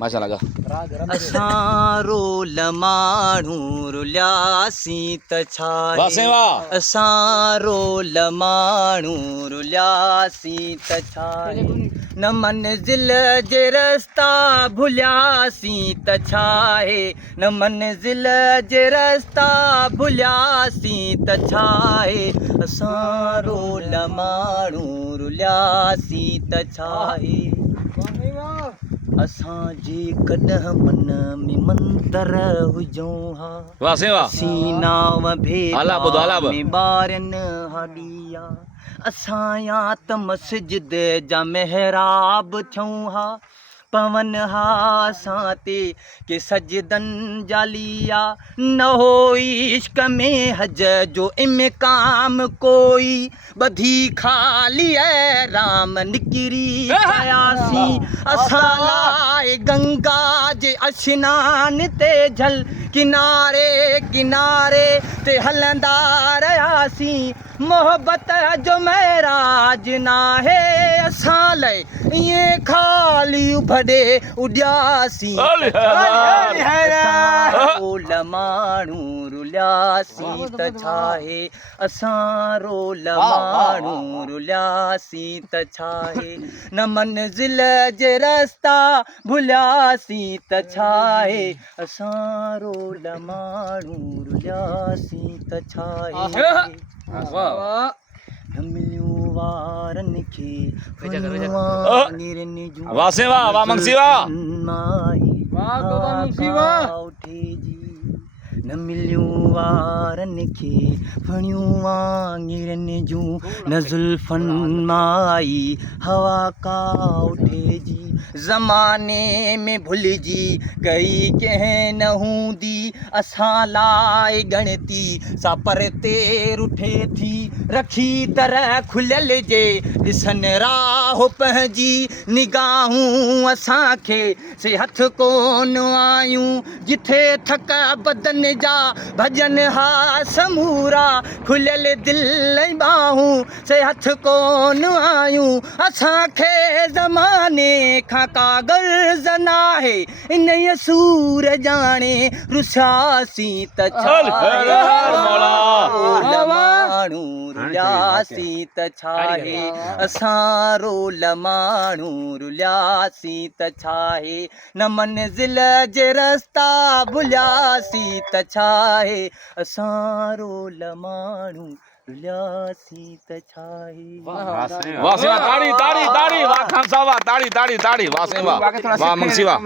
माशाल्लाह असां रोल माण्हू रुलियासीं त छा वाह से वाह असां रोल माण्हू रुलियासीं त छा न मंज़िल जे रस्ता भुलियासीं त छा आहे न मंज़िल जे रस्ता भुलियासीं त छा आहे असां रोल माण्हू रुलियासीं त छा आहे असांजे कॾहिं मन में मंतर हुजूं हा वाह से वाह सीनाव आला ॿुधो, आला ॿुधो। में ॿारनि हॾिया असां या त मस्जिद जा महराब थियूं हा पवन हा असां ते के सजदनि जालिया न हो इश्क में हज जो इमकाम कोई ॿधी खाली ऐं राम निकिरी पियासीं असां लाइ गंगा जे अशनान ते झल किनारे किनारे ते हलंदा रहियासीं मोहबत जो महराज नाहे असां लाइ ईअं ख़ाली उभॾे उॾियासीं रोल माण्हू रुलियासीं त छा आहे असां रोल माण्हू रुलियासीं त छा आहे न मंज़िल जे रस्ता भुलियासीं त छा आहे असां रोल माण्हू रुलियासीं त छा आहे न मिलियूं वारनि खे वांगिरनि जूं वाह से वाह वाह मंगसी वाह उठे जी न मिलियूं वारनि खे फणियूं वांगिरनि जूं न ज़ुल्फ़नि माई हवा का उठे जी ज़माने में भुलिजी कई कंहिं न हूंदी असां लाइ गणती सा परते रुठे थी रखी तरह खुलियल जे ॾिसनि राह पंहिंजी निगाहूं असांखे से हथ कोन आयूं जिथे थक बदन जा भॼन हा समूरा खुलियल दिलि ऐं ॿाहूं से हथ कोन आयूं असांखे ज़माने खां का गर्ज़ नाहे इन सूर ॼाणे रुसियासीं त छा माण्हू रुलियासीं त छा आहे असां रोल माण्हू रुलियासीं त छा आहे न मंज़िल जे रस्ता भुलियासीं त छा आहे असां रोल माण्हू रुलियासीं त छा आहे वाह से वाह ताड़ी ताड़ी ताड़ी वाह खान साहब वाह ताड़ी ताड़ी ताड़ी वाह से वाह वाह मंगसी वाह